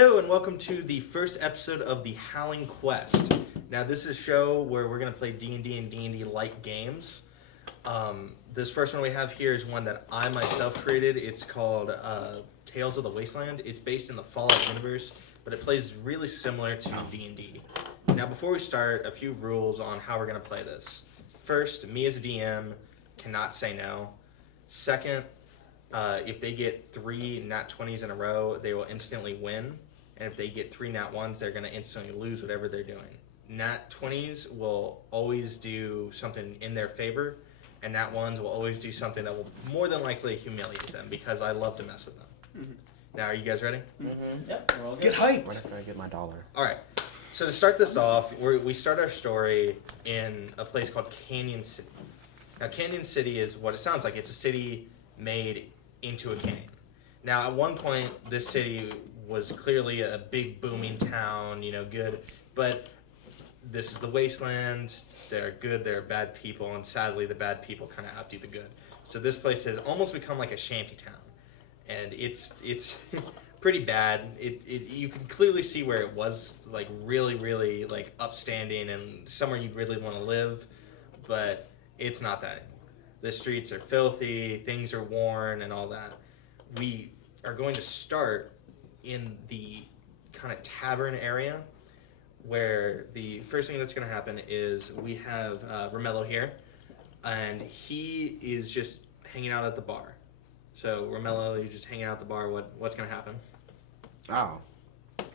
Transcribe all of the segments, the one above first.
Hello and welcome to the first episode of the Howling Quest. Now this is a show where we're going to play D&D and D&D-like games. This first one we have here is one that I myself created. It's called Tales of the Wasteland. It's based in the Fallout universe, but it plays really similar to D&D. Now before we start, a few rules on how we're going to play this. First, me as a DM cannot say no. Second, if they get 3 nat 20s in a row, they will instantly win. And if they get 3 nat 1s, they're going to instantly lose whatever they're doing. Nat 20s will always do something in their favor, and nat 1s will always do something that will more than likely humiliate them because I love to mess with them. Mm-hmm. Now, are you guys ready? Mm-hmm. Yep. Let's get hyped. Where can I get my dollar? All right. So to start this off, we start our story in a place called Canyon City. Now, Canyon City is what it sounds like. It's a city made into a canyon. Now, at one point, this city was clearly a big booming town, good, but this is the wasteland. There are good, there are bad people, and sadly, the bad people kind of outdo the good. So this place has almost become like a shanty town, and it's pretty bad. You can clearly see where it was like really like upstanding and somewhere you'd really want to live, but it's not that anymore. The streets are filthy, things are worn, and all that. We are going to start in the kind of tavern area, where the first thing that's going to happen is we have Romello here, and he is just hanging out at the bar. So, Romello, you're just hanging out at the bar. What's going to happen? Oh.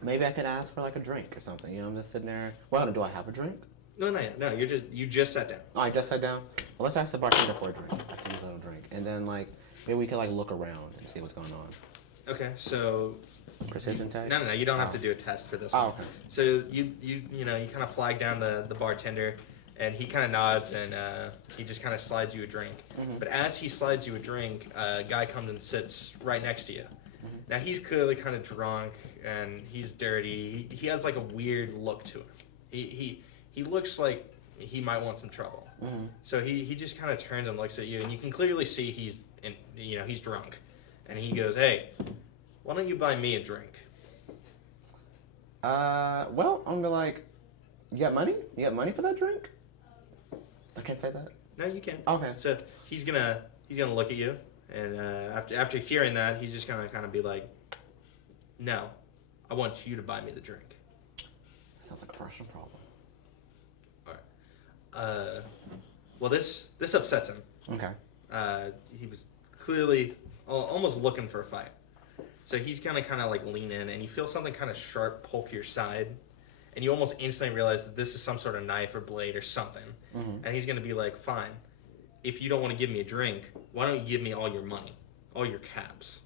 Maybe I could ask for like a drink or something. I'm just sitting there. Well, do I have a drink? No, you just sat down. Oh, I just sat down? Well, let's ask the bartender for a drink. I can use a little drink. And then, maybe we can, look around and see what's going on. Okay, so... Precision tag? No, you don't have to do a test for this one. Oh, okay. So, you kind of flag down the bartender, and he kind of nods, and he just kind of slides you a drink. Mm-hmm. But as he slides you a drink, a guy comes and sits right next to you. Mm-hmm. Now, he's clearly kind of drunk, and he's dirty. He has, a weird look to him. He looks like he might want some trouble. Mm-hmm. So he just kind of turns and looks at you, and you can clearly see he's drunk. And he goes, "Hey, why don't you buy me a drink?" Well, I'm gonna you got money? You got money for that drink? I can't say that. No, you can. Okay. So he's gonna look at you, and after hearing that, he's just gonna kind of be like, "No, I want you to buy me the drink." Sounds like a personal problem. Well, this upsets him. Okay. He was clearly almost looking for a fight. So he's gonna kind of lean in, and you feel something kind of sharp poke your side, and you almost instantly realize that this is some sort of knife or blade or something. Mm-hmm. And he's gonna be like, "Fine, if you don't want to give me a drink, why don't you give me all your money, all your caps?"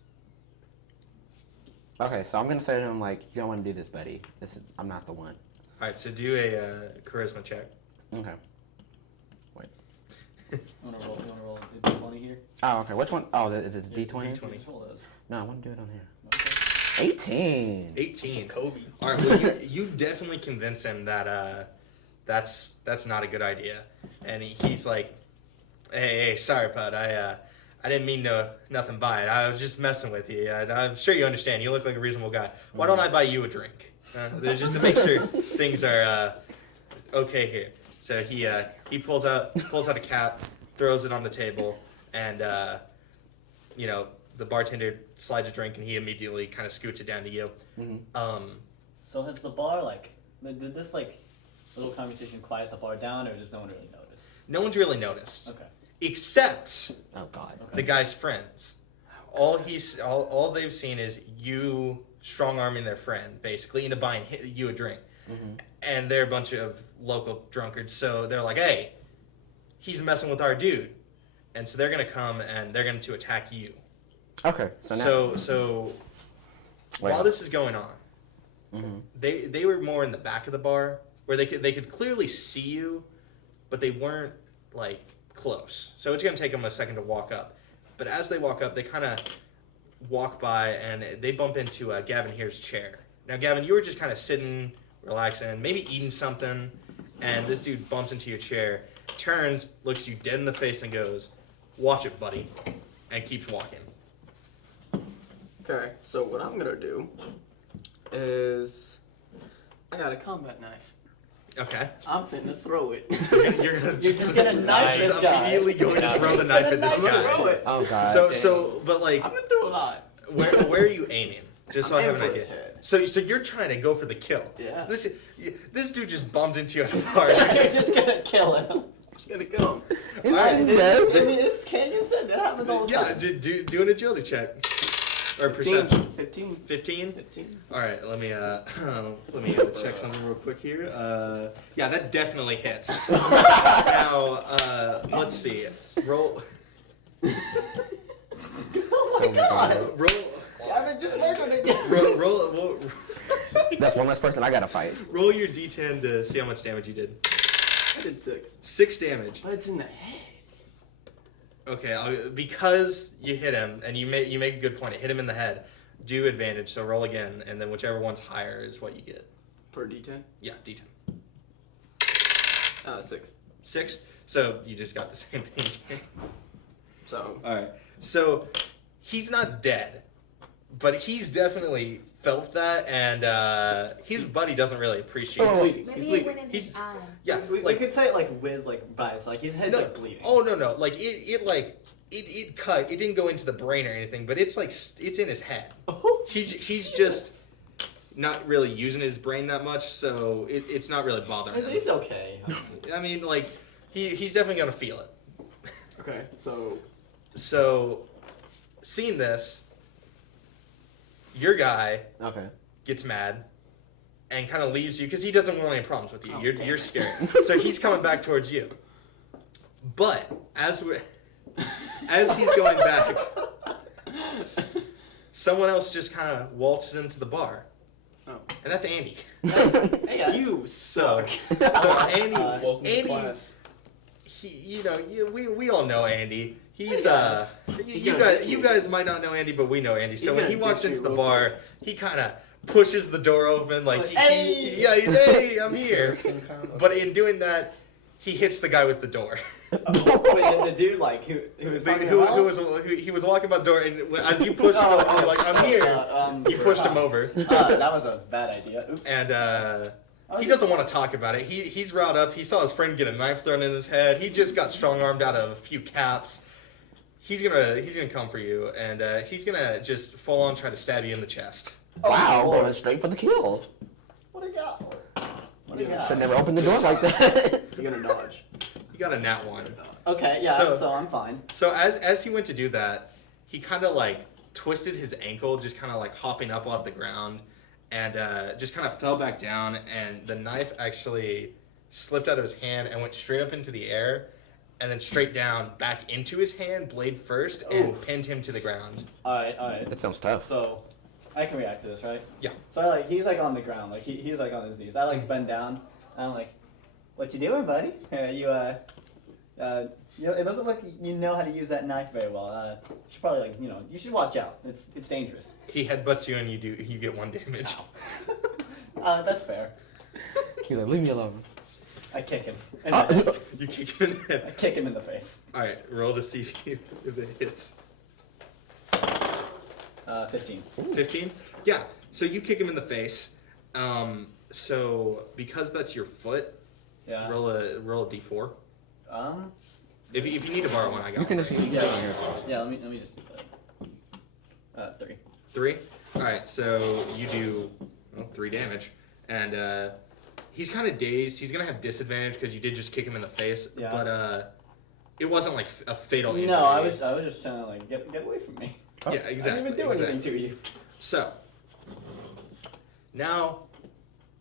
Okay, so I'm gonna say to him you don't want to do this, buddy. I'm not the one. All right, so do a charisma check. Okay. You want to roll a D20 here? Oh, okay. Which one? Oh, is it D20? D20. No, I want to do it on here. Okay. 18. 18. Kobe. All right, well, you definitely convince him that that's not a good idea. And he's like, hey, sorry, bud. I didn't mean nothing by it. I was just messing with you. I'm sure you understand. You look like a reasonable guy. Why don't I buy you a drink? Just to make sure things are okay here. So he pulls out a cap, throws it on the table, and the bartender slides a drink, and he immediately kind of scoots it down to you. Mm-hmm. So has the bar did this little conversation quiet the bar down, or does no one really notice? No one's really noticed. Okay. Except God. The guy's friends. All they've seen is you strong-arming their friend, basically, into buying you a drink. Mm-hmm. And they're a bunch of local drunkards, so they're like, "Hey, he's messing with our dude," and so they're gonna come and they're going to attack you. Okay, so now. So while this is going on, mm-hmm. they were more in the back of the bar where they could clearly see you, but they weren't close. So it's gonna take them a second to walk up. But as they walk up, they kind of walk by and they bump into Gavin here's chair. Now, Gavin, you were just kind of sitting, relaxing, maybe eating something, and this dude bumps into your chair, turns, looks you dead in the face, and goes, "Watch it, buddy," and keeps walking. Okay, so what I'm gonna do is I got a combat knife. Okay. I'm finna throw it. You're just gonna knife this guy. Immediately going to throw the knife at this I'm gonna throw guy. it. Oh god. But like, I'm gonna throw a lot. where are you aiming? Just so I I'm have an aiming for idea. his head. So you're trying to go for the kill. Yeah. This dude just bumped into you at a bar. You're just gonna kill him. Just gonna kill him. Alright. I mean, this Canyon said that happens all the Yeah, time. do an agility check. Or perception. 15. 15? 15. All right, let me check something real quick here. Yeah, that definitely hits. Now, let's see. Roll. Oh my god. Roll. Gavin, just work on it again. Roll. That's one less person I gotta fight. Roll your d10 to see how much damage you did. I did 6. 6 damage. But it's in the head. Okay, because you hit him, and you make a good point. It hit him in the head. Do advantage, so roll again, and then whichever one's higher is what you get. For D10? Yeah, d10. 6. 6. So you just got the same thing. So. All right. So he's not dead, but he's definitely felt that, and his buddy doesn't really appreciate Oh, it. wait. Maybe He's it weak. went in his He's- eye. Yeah, We like could say it like whiz like by his like his head's no. like bleeding. Oh no, like it cut. It didn't go into the brain or anything, but it's like it's in his head. Oh, He's just not really using his brain that much, so it's not really bothering him. he's okay. I mean, like he's definitely gonna feel it. Okay, so. So, seeing this, your guy Okay. gets mad and kind of leaves you because he doesn't want any problems with you. Oh, you're damn you're it. scared. So he's coming back towards you. But as he's going back, someone else just kind of waltzes into the bar, Oh. and that's Andy. Hey guys. You So, suck. so Andy, Welcome to Andy, class. we all know Andy. He's Hey, He's you gonna guys get you you. guys might not know Andy, but we know Andy. So He's when he gonna walks get into you the real bar, he kind of pushes the door open like, Hey! hey, I'm here. But in doing that, he hits the guy with the door. Oh, wait, and the dude like who was talking about? He was walking by the door, and as you pushed him open, you're like, I'm here. You pushed him over, That was a bad idea. Oops. and he doesn't want to talk about it. He's riled up. He saw his friend get a knife thrown in his head. He just got strong armed out of a few caps. He's gonna come for you, and he's gonna just full on try to stab you in the chest. Wow, Lord. going straight for the kill. What do you got? What do you got? Should never open the door like that. You're gonna dodge. You got a nat 1. Okay, yeah, So- so I'm fine. So as he went to do that, he kind of like twisted his ankle, just kind of like hopping up off the ground, and just kind of fell back down, and the knife actually slipped out of his hand and went straight up into the air, and then straight down back into his hand, blade first, and Oof. pinned him to the ground. Alright. That sounds tough. So, I can react to this, right? Yeah. So he's like on the ground, like he's like on his knees. I like bend down, and I'm like, "What you doing, buddy? You know, it doesn't look like you know how to use that knife very well. You should probably like, you should watch out. It's dangerous." He headbutts you, and you get 1 damage. That's fair. He's like, leave me alone. I kick him. And You kick him in the I head. kick him in the face. All right, roll to see if it hits. 15. 15? Yeah. So you kick him in the face. So because that's your foot, Yeah. roll a d4. Um. If you need to borrow one, I got You can one. just you can Yeah. sit here. Yeah. Let me just. 3. 3? Alright, so you do 3 damage. And he's kind of dazed. He's going to have disadvantage because you did just kick him in the face. Yeah. But it wasn't like a fatal injury. No, I was just trying to like get away from me. Yeah, I exactly. didn't even do anything to you. So, now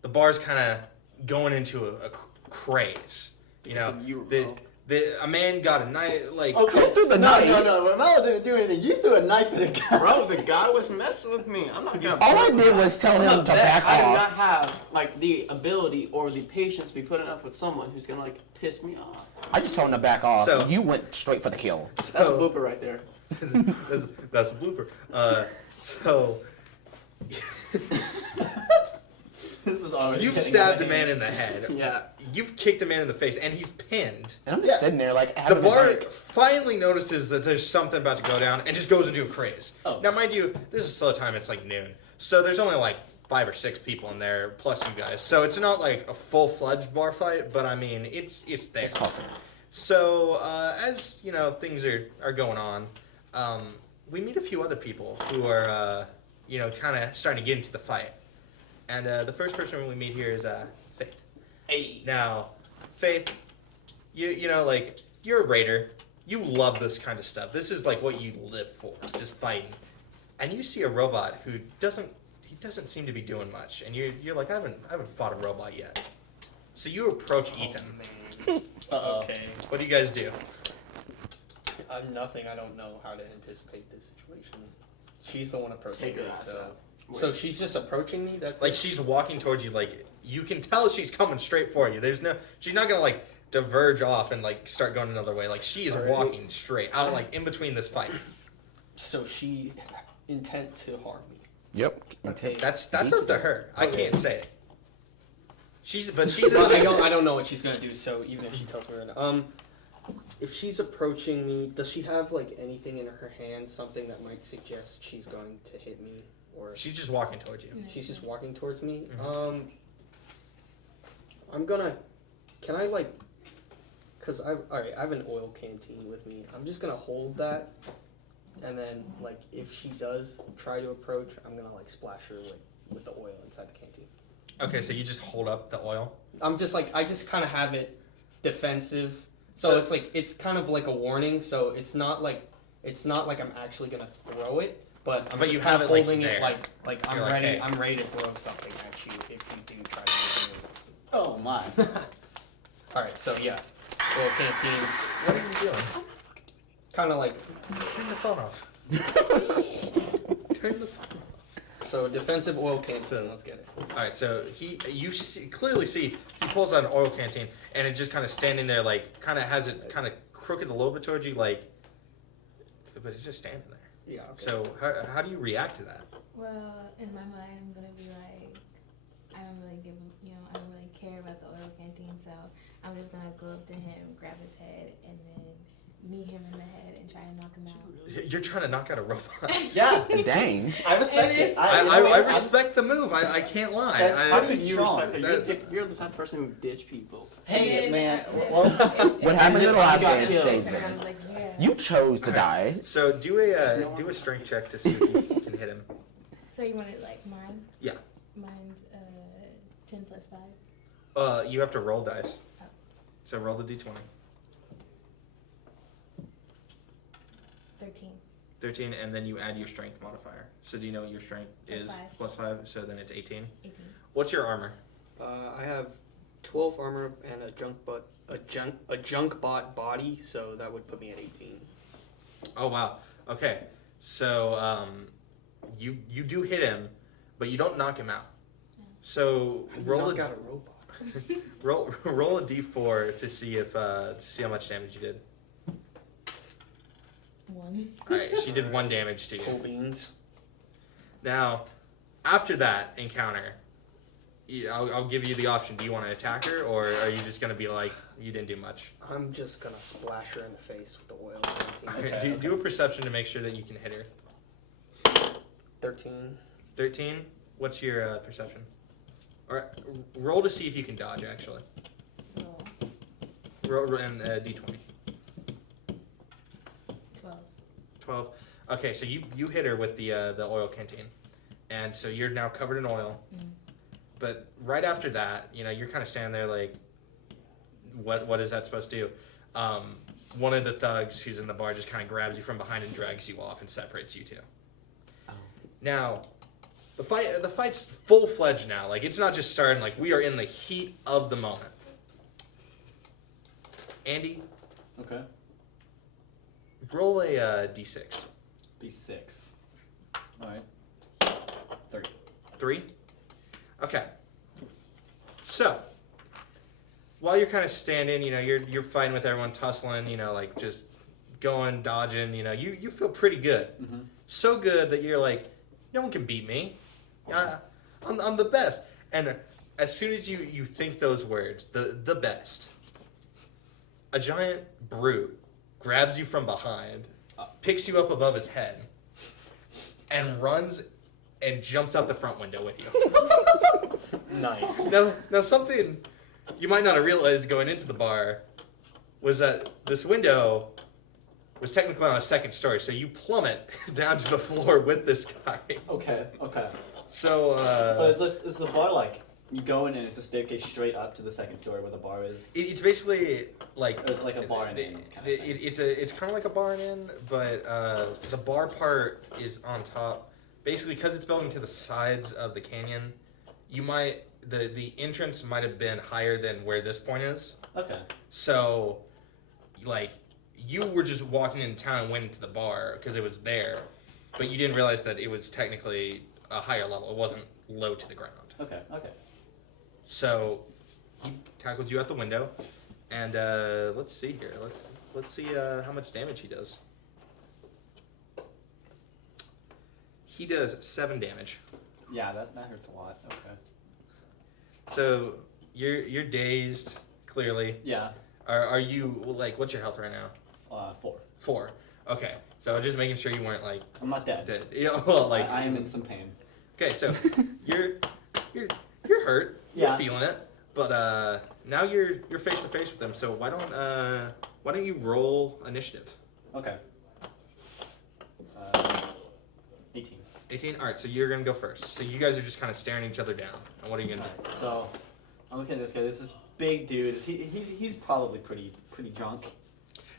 the bar's kind of going into a craze. You know, Because of you, the, bro. a man got a knife, like... Okay. threw the no, knife. no. Ramelo didn't do anything. You threw a knife at a guy. Bro, the guy was messing with me. I'm not gonna. All I did was tell him to back I do not off. have like the ability or the patience to be putting up with someone who's gonna like piss me off. I just told him to back off. So- You went straight for the kill. That's a So- blooper right there. that's a blooper. So... This is already. You've getting stabbed out a of man hand. in the head. Yeah. You've kicked a man in the face, and he's pinned. And I'm just Yeah. sitting there like The having a bar drink. finally notices that there's something about to go down and just goes into a craze. Oh. Now, mind you, this is still a time it's like noon. So there's only like 5 or 6 people in there, plus you guys. So it's not like a full-fledged bar fight, but I mean, it's there. It's possible. So as you know, things are going on. We meet a few other people who are kind of starting to get into the fight. And the first person we meet here is Faith. Hey. Now, Faith, you know, like, you're a raider. You love this kind of stuff. This is like what you live for, just fighting. And you see a robot who doesn't seem to be doing much. And you're like, I haven't fought a robot yet. So you approach Ethan. Man. Uh-oh. Okay. What do you guys do? I'm nothing. I don't know how to anticipate this situation. She's the one approaching Take her me, ass so. out. So she's just approaching me. That's Like, it? she's walking towards you, like, you can tell she's coming straight for you. She's not gonna, like, diverge off and, like, start going another way. Like, she is Alright. walking straight out, like, in between this fight. So she intent to harm me. Yep. Okay. That's up to her. I Okay. can't say it. She's Well, I don't know what she's gonna do. So even if she tells me right now, if she's approaching me, does she have like anything in her hand, something that might suggest she's going to hit me, or She's just walking towards you. she's just walking towards me? Mhm. I'm gonna. Can I like? Cause I have an oil canteen with me. I'm just gonna hold that, and then like if she does try to approach, I'm gonna like splash her with the oil inside the canteen. Okay, so you just hold up the oil. I'm just like I just kind of have it defensive, so So- it's like it's kind of like a warning. So it's not like I'm actually gonna throw it, but I'm But just you kinda have it, like, holding there. it like I'm You're like, ready. hey. I'm ready to throw something at you if you do try to make Oh my. a move. All right, so yeah, oil canteen, What are you doing? kind of like Turn the phone off. Turn the phone off. so defensive oil canteen. Let's get it. All right, so clearly see he pulls out an oil canteen and it's just kind of standing there, like kind of has it kind of crooked a little bit towards you, like, but it's just standing there. Yeah. Okay. So how do you react to that? Well, in my mind, I'm gonna be like, I don't really I don't really care about the oil canteen, so I'm just gonna go up to him, grab his head, and then knee him in the head and try to knock him out. You're trying to knock out a robot. Yeah. Dang. I respect it. I respect the move. I can't lie. That's I- funny. You Strong. respect that. You're the type of person who ditch people. Hey, And man. then Well, What happened in the last got game killed. stays And I there. was like, yeah. You chose to die. So do a strength check to see if you can hit him. So you want it like mine? Yeah. Mine's 10 plus 5. You have to roll dice. So roll the d20. 13. 13, and then you add your strength modifier. So do you know what your strength Plus is? 5. Plus 5. So then it's 18. 18. What's your armor? I have 12 armor and a junk bot body, so that would put me at 18. Oh wow. Okay. So you do hit him, but you don't knock him out. So roll Knock a out a robot. roll a d4 to see how much damage you did. 1. All right, she did 1 damage to Cool you. beans. Now, after that encounter, I'll give you the option. Do you want to attack her, or are you just gonna be like, you didn't do much? I'm just gonna splash her in the face with the oil. All right, canteen. do a perception to make sure that you can hit her. 13. 13. What's your perception? All right, roll to see if you can dodge. Actually, Roll. roll and d20. 12. 12. Okay, so you hit her with the oil canteen, and so you're now covered in oil. Mm. But right after that, you're kind of standing there like, what is that supposed to do? One of the thugs who's in the bar just kind of grabs you from behind and drags you off and separates you two. Oh. Now, the fight's full fledged now. Like, it's not just starting. Like, we are in the heat of the moment. Andy, okay. roll a d6. D6. All right. 30. 3? Okay. So, while you're kind of standing, you're fighting with everyone, tussling, like just going, dodging, you feel pretty good. Mm-hmm. So good that you're like, no one can beat me. I'm the best. And as soon as you think those words, the best, a giant brute grabs you from behind, picks you up above his head, and runs and jumps out the front window with you. Nice. Now something you might not have realized going into the bar was that this window was technically on a second story, so you plummet down to the floor with this guy. Okay. So, So is the bar like you go in and it's a staircase straight up to the second story where the bar is? it's basically like Or is it like a bar and inn kind of thing? it's kind of like a bar and inn, but the bar part is on top. Basically, because it's built into the sides of the canyon, the entrance might have been higher than where this point is. Okay. So, like, you were just walking into town and went into the bar because it was there, but you didn't realize that it was technically a higher level. It wasn't low to the ground. Okay. So, he tackles you out the window, and let's see here. Let's see how much damage he does. He does 7 damage. Yeah, that hurts a lot. Okay. So you're dazed, clearly. Yeah. Are you like, what's your health right now? 4. 4. Okay. So just making sure you weren't like I'm not dead. dead. Yeah. Well, like I am in some pain. Okay. So you're hurt. Yeah. You're feeling it. But now you're face to face with them. So why don't you roll initiative? Okay. 18. 18. All right. So you're gonna go first. So you guys are just kind of staring each other down. And what are you gonna do? So I'm looking at this guy. This is big dude. He's probably pretty drunk.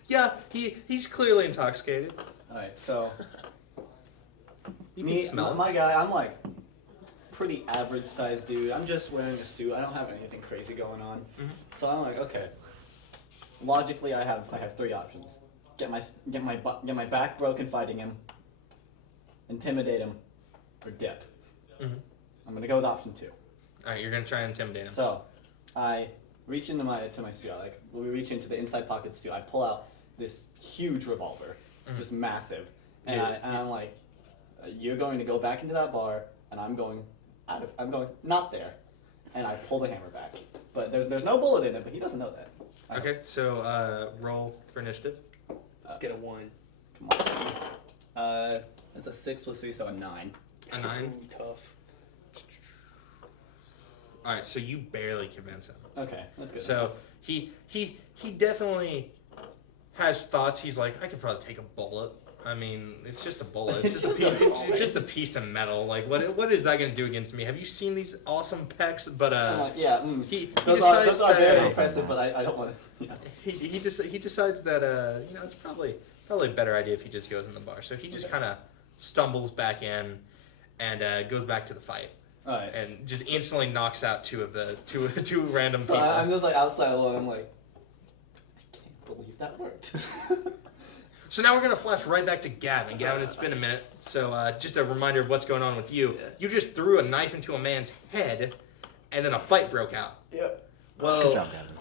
Yeah. He's clearly intoxicated. All right. So You can smell my guy. I'm like pretty average sized dude. I'm just wearing a suit. I don't have anything crazy going on. Mhm. So I'm like, okay. Logically, I have 3 options: get my back broken fighting him, intimidate him, or dip. Mhm. I'm gonna go with option 2. All right. You're gonna try and intimidate him. So I reach into my suit. Like we reach into the inside pocket of the suit. I pull out this huge revolver, just massive, and Yeah. I'm like, you're going to go back into that bar, and I'm going not there, and I pull the hammer back. But there's no bullet in it, but he doesn't know that. Okay, so roll for initiative. Let's get a 1. Come on. That's a 6 plus 3, so a 9. A 9. Ooh, tough. All right, so you barely convince him. Okay, that's good. So he definitely has thoughts. He's like, I could probably take a bullet. I mean, it's just a bullet. It's just a piece of metal. Like, what is that gonna do against me? Have you seen these awesome pecs? But I'm like, yeah. he Those decides are very that impressive, but I don't want to. Yeah. he decides that it's probably a better idea if he just goes in the bar. So he just kind of stumbles back in and goes back to the fight. All right. And just instantly knocks out two random So people. I'm just like outside alone. I'm like, I can't believe that worked. So now we're gonna flash right back to Gavin. Gavin, it's been a minute. So just a reminder of what's going on with you. You just threw a knife into a man's head, and then a fight broke out. Yep. Well, Good job, Gavin.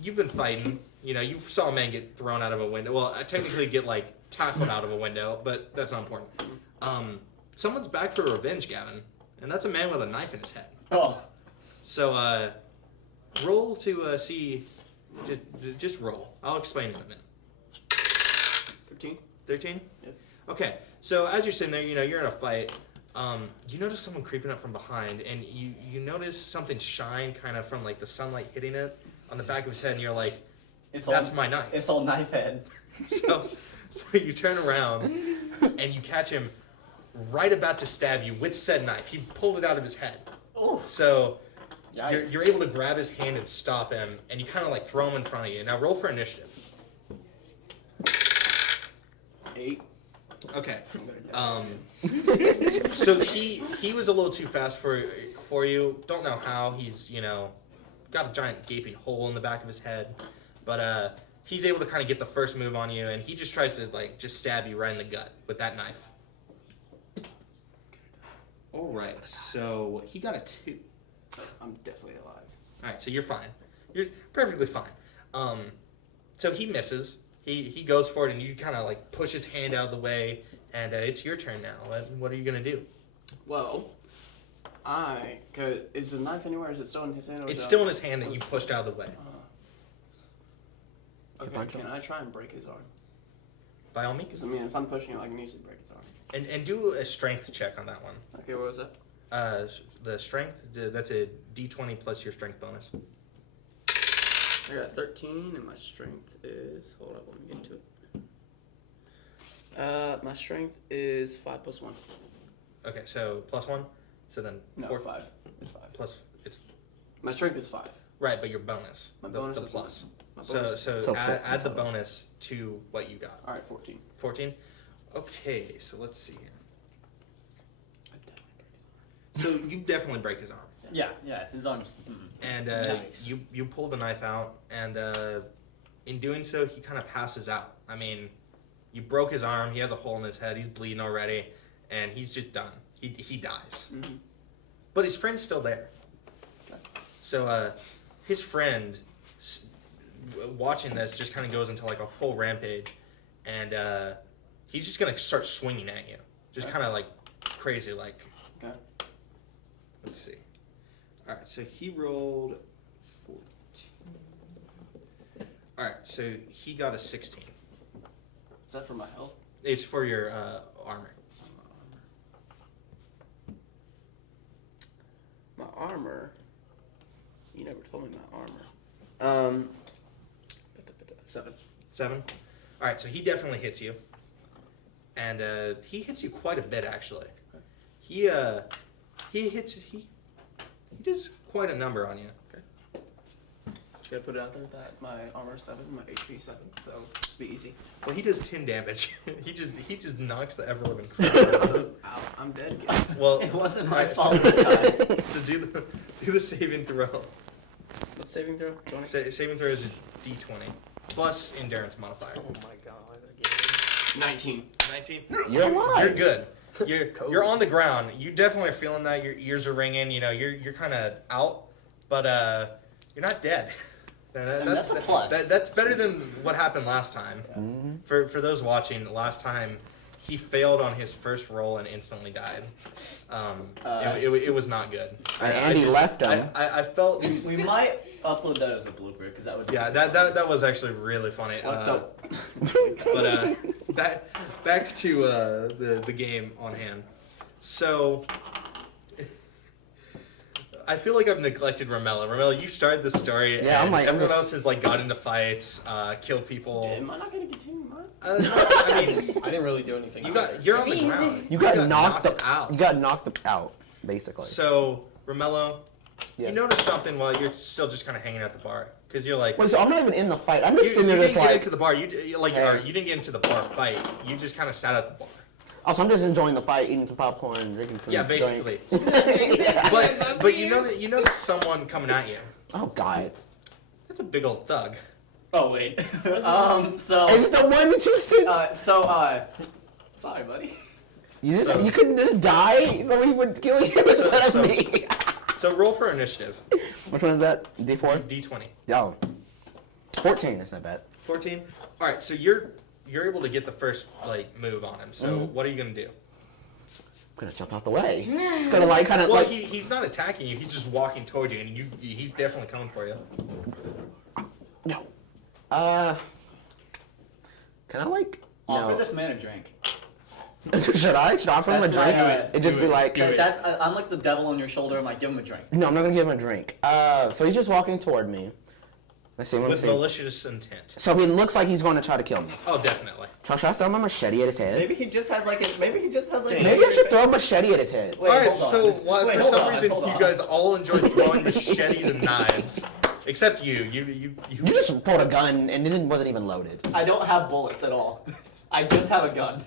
you've been fighting. You know, you saw a man get thrown out of a window. Well, technically get like tackled out of a window, but that's not important. Someone's back for revenge, Gavin, and that's a man with a knife in his head. Oh. So roll to see. Just roll. I'll explain in a minute. 13. 13? Yep. Okay, so as you're sitting there, you're in a fight. You notice someone creeping up from behind, and you notice something shine kind of from like the sunlight hitting it on the back of his head, and you're like, that's my knife. It's all knife head. So you turn around, and you catch him right about to stab you with said knife. He pulled it out of his head. Oh. So Yikes. you're able to grab his hand and stop him, and you kind of like throw him in front of you. Now roll for initiative. 8. Okay. So he was a little too fast for you. Don't know how. He's got a giant gaping hole in the back of his head, but he's able to kind of get the first move on you, and he just tries to like just stab you right in the gut with that knife. All right. So he got a 2. I'm definitely alive. All right. So you're fine. You're perfectly fine. So he misses. He goes for it, and you kind of like push his hand out of the way, and it's your turn now. What are you gonna do? Well, cause is the knife anywhere? Is it still in his hand? Or It's is it still out? in his hand that you pushed out of the way. Okay, can I try and break his arm? by all means. Because I mean, if I'm pushing it, like, it needs to break his arm. And do a strength check on that one. Okay, what was that? The strength, that's a D20 plus your strength bonus. I got 13, and my strength is. Hold up, let me get to it. My strength is 5 plus 1. Okay, so plus 1. So then No, 4 5. It's 5. plus it's My strength is 5. right, but your bonus, My the, bonus the is plus. My So bonus. so So add, 6 add the total. bonus to what you got. All right, 14. 14. Okay, so let's see here. I definitely break his arm. So you definitely break his arm, Yeah, his arms. and Nice. you pull the knife out, and in doing so, he kind of passes out. I mean, you broke his arm. He has a hole in his head. He's bleeding already, and he's just done. He dies. Mm-hmm. But his friend's still there. So his friend, watching this, just kind of goes into like a full rampage, and he's just gonna start swinging at you, just kind of like crazy, like. Okay. Let's see. All right, so he rolled 14. All right, so he got a 16. Is that for my health? It's for your armor. My armor. You never told me my armor. 7. 7. All right, so he definitely hits you, and he hits you quite a bit actually. He does quite a number on you. Just gotta put it out there that my armor is 7, my HP is 7, so it's be easy. Well, he does 10 damage. he just knocks the ever living crap out of you. Ow, I'm dead again. Well, It wasn't my alright, fault this time. So do the saving throw. What's saving throw? 20? Saving throw is a D20 plus endurance modifier. Oh my god. Again. 19. 19. You're alive. You're good. You're Cozy. you're on the ground. You definitely are feeling that. Your ears are ringing. You know, you're kind of out, but you're not dead. That's a plus. That's better than what happened last time. Mhm. For those watching, last time he failed on his first roll and instantly died. It was not good. And Andy left him. I felt. We might upload that as a blooper because that would. Yeah, that was actually really funny. What But back to the game on hand. So I feel like I've neglected Ramella. Ramella, you started the story. Yeah, and I'm like, I'm everyone just- else has like got into fights, killed people. Am I not gonna continue mine? No, I mean, I didn't really do anything. you're on the ground. You got knocked out. You got knocked out, basically. So Ramello, Yes. you noticed something while you're still just kind of hanging out the bar because you're like. Wait, so I'm not even in the fight. I'm just You sitting there didn't just get like. into the bar. You Hey. you didn't get into the bar fight. You just kind of sat at the bar. Oh, so I'm just enjoying the fight, eating some popcorn, drinking some Yeah, drink. basically. Yeah. But you notice someone coming at you. Oh God. That's a big old thug. Oh wait. It's So. the one that you sent. Sorry, buddy. You couldn't just die, so he would kill you instead of me. So roll for initiative. Which one is that? D4? D20. Oh. 14, that's not bad. 14. All right. So you're able to get the first move on him. So Mhm. what are you gonna do? I'm gonna jump out the way. It's gonna kind of Well, like. he's not attacking you. He's just walking towards you, and he's definitely coming for you. No. Can I Offer no. this man a drink. Should I? Should I offer him a That's not- drink? do it. It just Do be it. like. Do it. I'm like the devil on your shoulder. I'm like, give him a drink. No, I'm not gonna give him a drink. So he's just walking toward me. Let's see. Let me With see. malicious intent. So he looks like he's going to try to kill me. Oh, definitely. Should I throw him a machete at his head? Maybe he just has like a. Maybe he just has like. Maybe I should throw a machete at his head. Wait, All right. hold on. So Wait, for hold some on, reason, hold you on. guys all enjoy throwing machetes and knives, except you. You. You just pulled a gun and it wasn't even loaded. I don't have bullets at all. I just have a gun.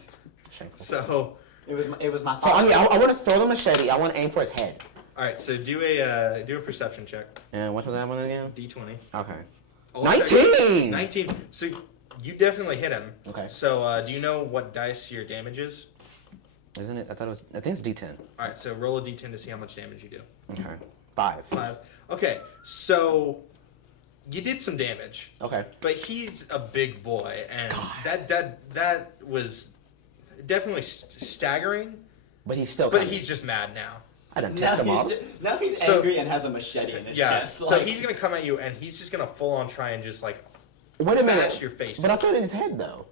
Shameful. So It was my. So I want to throw the machete. I want to aim for his head. all right. So do a perception check. And what was that one again? D20. Okay. All check- 19! 19. So you definitely hit him. Okay. So do you know what dice your damage is? Isn't it? I think it's D10. All right. So roll a D10 to see how much damage you do. Okay. 5. 5. Okay. So you did some damage, Okay. but he's a big boy, and that was definitely staggering. But he's still But coming. he's just mad now. I done Now tipped him off. now he's So- angry and has a machete in his Yeah. chest. So like- he's gonna come at you, and he's just gonna full on try and just Wait a minute. bash your face. But I threw it in his head, though.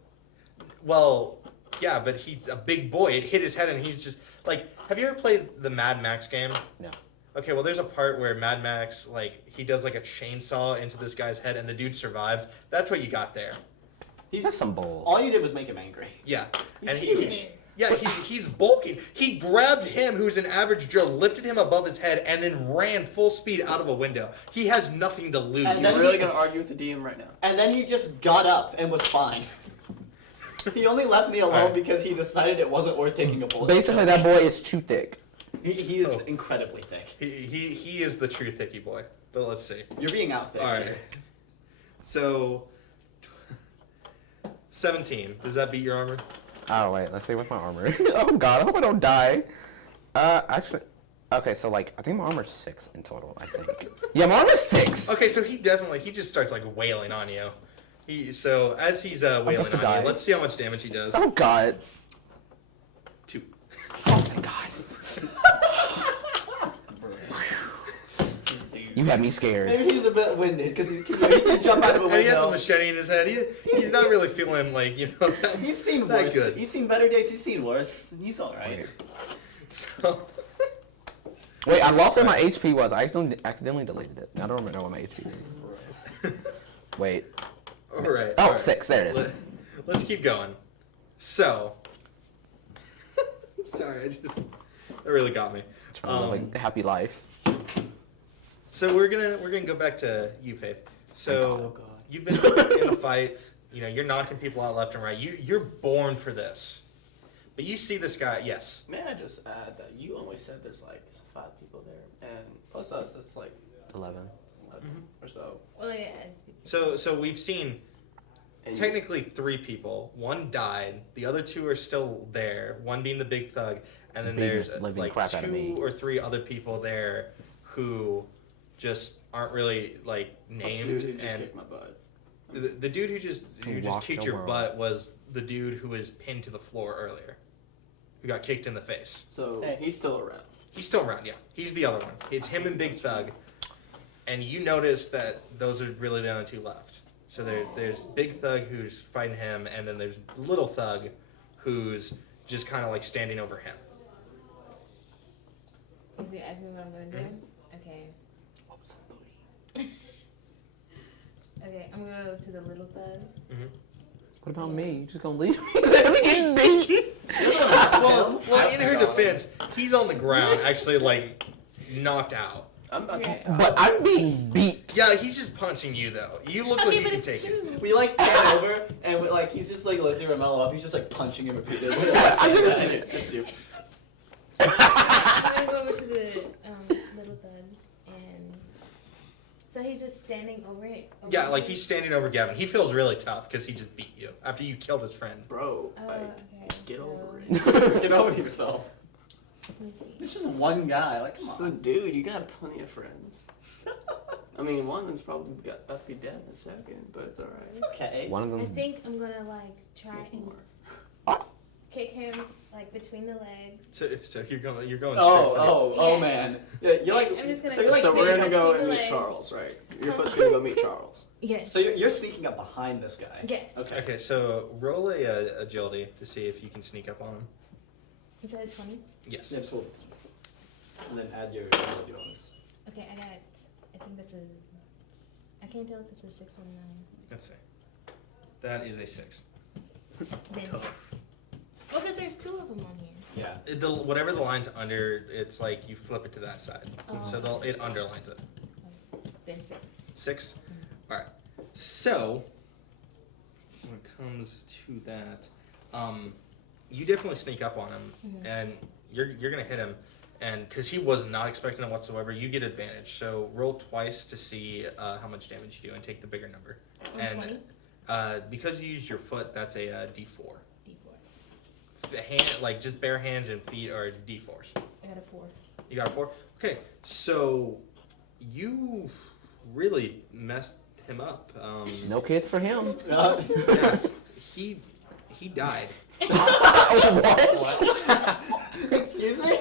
Well, yeah, but he's a big boy. It hit his head, and he's just like. Have you ever played the Mad Max game? No. Okay, well, there's a part where Mad Max, like, he does like a chainsaw into this guy's head, and the dude survives. That's what you got there. That's some bull. All you did was make him angry. Yeah, He's and huge. he's bulking. He grabbed him, who's an average Joe, lifted him above his head, and then ran full speed out of a window. He has nothing to lose. And I'm then really gonna argue with the DM right now. And then he just got up and was fine. He only left me alone Alright. because he decided it wasn't worth taking a bullet. Basically, that boy is too thick. He is Oh. incredibly thick. He is the true thicky boy. But let's see. You're being out thick. All right. So 17. Does that beat your armor? Oh wait, let's see what's my armor. Oh god, I hope I don't die. Actually, okay, so like I think my armor's 6 in total. I think. Yeah, my armor's 6. Okay, so he just starts like wailing on you. So as he's wailing to on die. you, let's see how much damage he does. Oh god. 2. Oh thank god. This dude. You had me scared. Maybe he's a bit winded because he can jump out of a And he has a window. machete in his head. He's not really feeling like He's seen that worse. good. He's seen better days. He's seen worse. He's all right. Wait. So Wait, I lost where my HP was. I accidentally deleted it. I don't remember what my HP is. Wait. all right. Oh, all right. 6. There it is. Let's keep going. So sorry, that really got me. Like happy life. So we're gonna go back to you, Faith. So Oh, God. you've been in a fight. You know, you're knocking people out left and right. You're born for this. But you see this guy. Yes. May I just add that you always said there's like 5 people there, and plus us, it's like 11. 11 or so. Well, yeah, it's So we've seen And you- technically 3 people. 1 died. The other 2 are still there. 1 being the big thug, and then Beating there's the living like crap out of 2 me. or 3 other people there who just aren't really like Plus you named. who just And kicked my butt. the dude who just rocked kicked the your world. butt was the dude who was pinned to the floor earlier, who got kicked in the face. So Hey. he's still around. He's still around, yeah. He's the other one. It's him and Big Thug. And you notice that those are really the only 2 left. So there's Big Thug who's fighting him, and then there's Little Thug who's just kind of like standing over him. Is he asking me what I'm gonna do? Okay. Okay, I'm gonna go to the little thug. What about me? You just gonna leave me there getting beat? Well, in her defense, he's on the ground, actually like knocked out. I'm about Yeah. to. But I'm being beat. Yeah, he's just punching you though. You look like Okay, you but can it's take it. 2. We like pan over and we, like he's just like lifting Romello up. He's just like punching him repeatedly. I'm just- It's you. I'm gonna go over to the little thug, and so he's just standing over it. over Yeah, like it? he's standing over Gavin. He feels really tough because he just beat you after you killed his friend. Bro, Oh, like, okay. get so, over it. Get over yourself. Let me see. It's just one guy. Like, come So, on. dude, you got plenty of friends. I mean, one is probably about to be dead in a second, but it's alright. It's okay. One of I them's think I'm gonna like try Make and more. kick him like between the legs. So you're going straight Oh, for oh, Yeah. oh man. Yeah, you're like. I'm just gonna- So you're like So we're sneaking gonna up. go between and the meet legs. Charles, right? Your foot's gonna go meet Charles. Yes. So you're sneaking up behind this guy. Yes. Okay. Okay, so roll a agility to see if you can sneak up on him. You said 20. Yes. Yeah, just hold. And then add your bonus. Okay, I think that's a. I can't tell if it's a 6 or 9. Let's see. That is a 6. Then Tough. well, because there's 2 of them on here. Yeah. Whatever the line's under, it's like you flip it to that side. Oh. So it underlines it. Then 6. 6? Alright. So, when it comes to that, you definitely sneak up on him, Mhm. and you're going to hit him. And because he was not expecting it whatsoever, you get advantage. So roll twice to see how much damage you do and take the bigger number. On And 20. because you used your foot, that's a D4. D4. Like just bare hands and feet are D4s. I got a 4. You got a 4? Okay, so you really messed him up. no kids for him. Yeah, he died. What? Excuse me?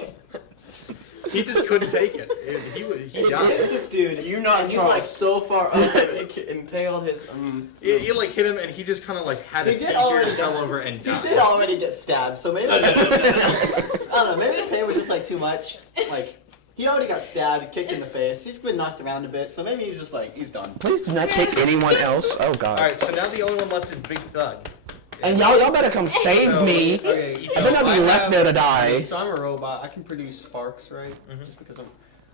He just couldn't take it. He It's died. this dude. You knocked and he's Charles like, so far up that it impaled his. You like hit him, and he just kind of like had a He did seizure, already fell die. over, and he died. did already get stabbed, so maybe I don't know. Maybe the pain was just like too much. Like he already got stabbed, kicked in the face. He's been knocked around a bit, so maybe he's just like he's done. Please do not kick anyone else. Oh God. All right, so now the only one left is Big Thug. And y'all better come save So- me. Okay, I better not be left there to die. So I'm a robot. I can produce sparks, right? Mhm. Just because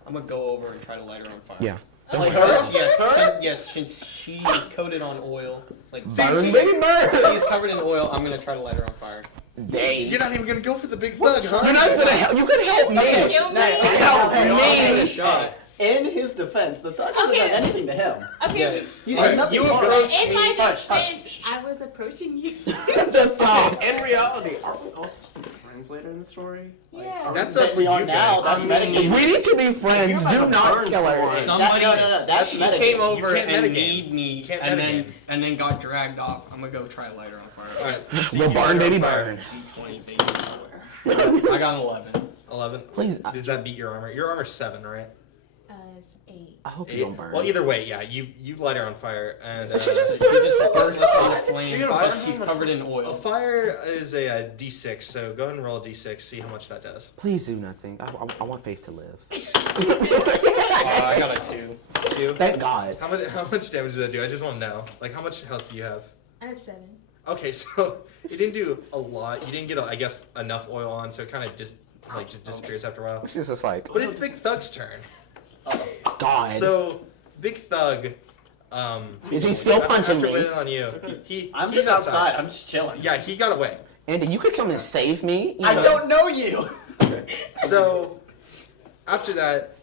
I'm gonna go over and try to light her on fire. Yeah. Like Her? yes, Her? yes, since she is coated on oil, like Burn, she- baby, burn. She's covered in oil. I'm gonna try to light her on fire. Dang. You're not even gonna go for the Big Thug, huh? You're not gonna help. You can help me. Kill me. Help me. A shot. In his defense, the thug hasn't Okay. done anything to him. Okay. Yeah. He's Alright, done nothing you wrong. approach In my Hush, hush, defense, I was approaching you. The top. In reality, aren't we all supposed to be friends later in the story? Yeah. That's up to we you are guys. now. That's I mean, metagaming. We need to be friends. You're about Do to not burn kill her. someone. Somebody That's she metagame. came You over can't and metagame. need me, You can't and metagame. then got dragged off. I'm gonna go try to light her on fire. All right. Well, burn, baby, burn. D20, baby. I got an 11. 11. Please. Does that beat your armor? Your armor's 7, right? It's 8. I hope you 8. don't burn. Well, either way, yeah. You light her on fire, and She just She just bursts into flames You're gonna because she's covered in a oil. fire is a D6. So go ahead and roll a D6. See how much that does. Please do nothing. I want Faith to live. I got a 2. 2. Thank God. How much damage does that do? I just want to know. Like, how much health do you have? I have 7. Okay, so it didn't do a lot. You didn't get, I guess, enough oil on, so it kind of just disappears after a while. She's just like, But it's Big Thug's turn. God. So Big Thug, Is he still punching after me? waiting on you, I'm he's just outside. I'm just chilling. Yeah, he got away. Andy, you could come and save me. I don't know you. So after that,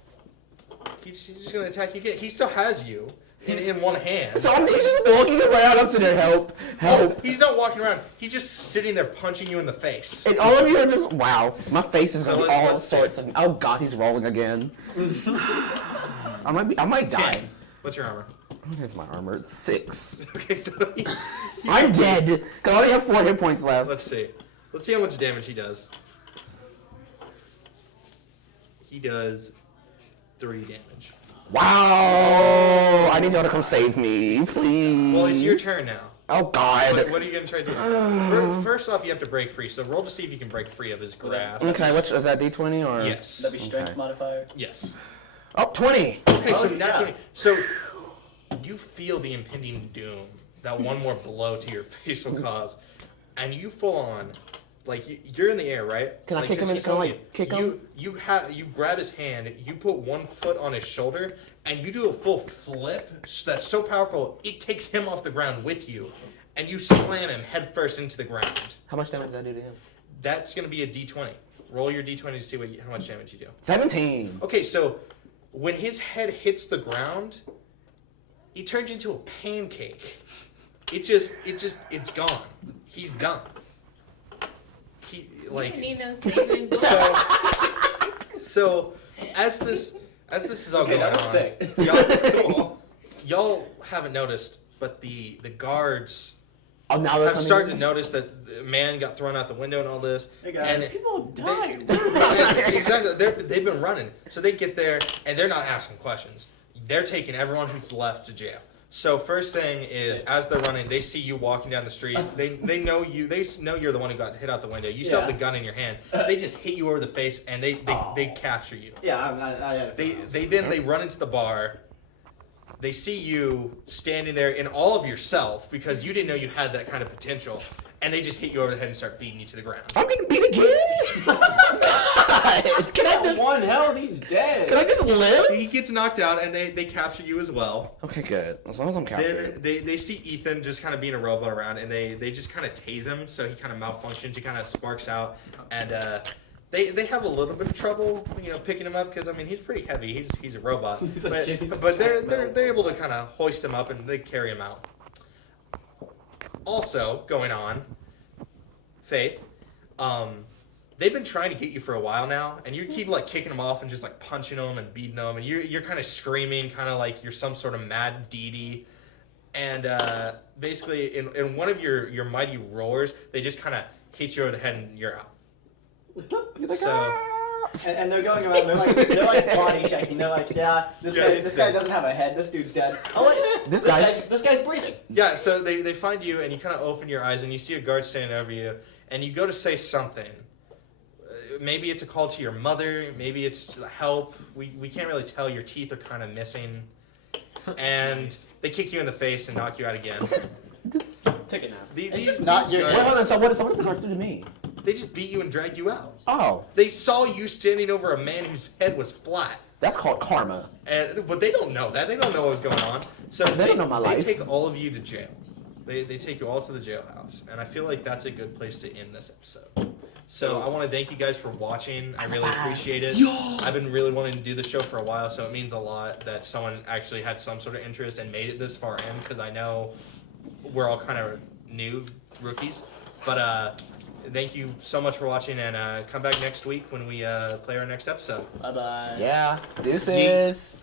he's just gonna attack you again. He still has you in one hand. So he's just walking around up to there. Help! Help! He's not walking around. He's just sitting there punching you in the face. And all of you are just wow. My face is So gonna be all let's see. sorts of. Oh God, he's rolling again. I might die. 10. What's your armor? Here's my armor. 6. Okay, so I'm dead. Cause I only have 4 hit points left. Let's see. Let's see how much damage he does. He does 3 damage. Wow! I need y'all to come save me, please. Well, it's your turn now. Oh God. What are you gonna try to do? First off, you have to break free. So roll to see if you can break free of his grasp. Okay, which is that D20 or? Yes. That'd be strength Okay. modifier. Yes. Oh, 20. Okay, so Oh, not yeah. 20. So you feel the impending doom that one more blow to your face will cause, and you full on, like you're in the air, right? Can I like, kick him in- he's can I, holding like, you. kick him? You grab his hand, you put one foot on his shoulder, and you do a full flip that's so powerful it takes him off the ground with you, and you slam him headfirst into the ground. How much damage did I do to him? That's gonna be a D20. Roll your D20 to see how much damage you do. 17. Okay, so when his head hits the ground, he turns into a pancake. It's gone. He's done. He like You need no saving. so as this is all Okay, going that was on, sick. y'all haven't noticed, but the guards Oh, now they're have coming started to in? notice that the man got thrown out the window and all this. Hey guys. And People died. exactly. They've been running. So they get there, and they're not asking questions. They're taking everyone who's left to jail. So first thing is, as they're running, they see you walking down the street. They know you. They know you're the one who got hit out the window. You still have Yeah. the gun in your hand. They just hit you over the face, and they capture you. Yeah, I had a They run into the bar. They see you standing there in all of yourself because you didn't know you had that kind of potential, and they just hit you over the head and start beating you to the ground. I'm getting beat again? God, can I just, One hell, he's dead. can I just live? He gets knocked out, and they capture you as well. Okay, good. As long as I'm Then captured. they see Ethan just kind of being a robot around, and they just kind of tase him, so he kind of malfunctions. He kind of sparks out, and they have a little bit of trouble, picking him up because I mean he's pretty heavy. He's a robot, He's a but giant they're able to kind of hoist him up and they carry him out. Also going on, Faith, they've been trying to get you for a while now, and you keep like kicking them off and just like punching them and beating them, and you're kind of screaming, kind of like you're some sort of mad deity. And basically, in one of your mighty roars, they just kind of hit you over the head and you're out. You're like, So, "Ah." and they're going around. They're like body shaking. They're like, yeah, this guy doesn't have a head. This dude's dead. Oh wait, This guy's- this guy's breathing. Yeah, so they find you, and you kind of open your eyes, and you see a guard standing over you, and you go to say something. Maybe it's a call to your mother. Maybe it's help. We can't really tell. Your teeth are kind of missing. And they kick you in the face and knock you out again. Take a nap. It's just not your- Wait, hold on. So what did the guards do to me? They just beat you and dragged you out. Oh, They saw you standing over a man whose head was flat. that's called karma. But they don't know that. They don't know what was going on. So They don't know my life. They take all of you to jail. They take you all to the jailhouse. And I feel like that's a good place to end this episode. So I want to thank you guys for watching. I really appreciate it. I've been really wanting to do the show for a while, so it means a lot that someone actually had some sort of interest and made it this far in, because I know we're all kind of new rookies. But thank you so much for watching, and come back next week when we play our next episode. Bye bye. Yeah. Deuces.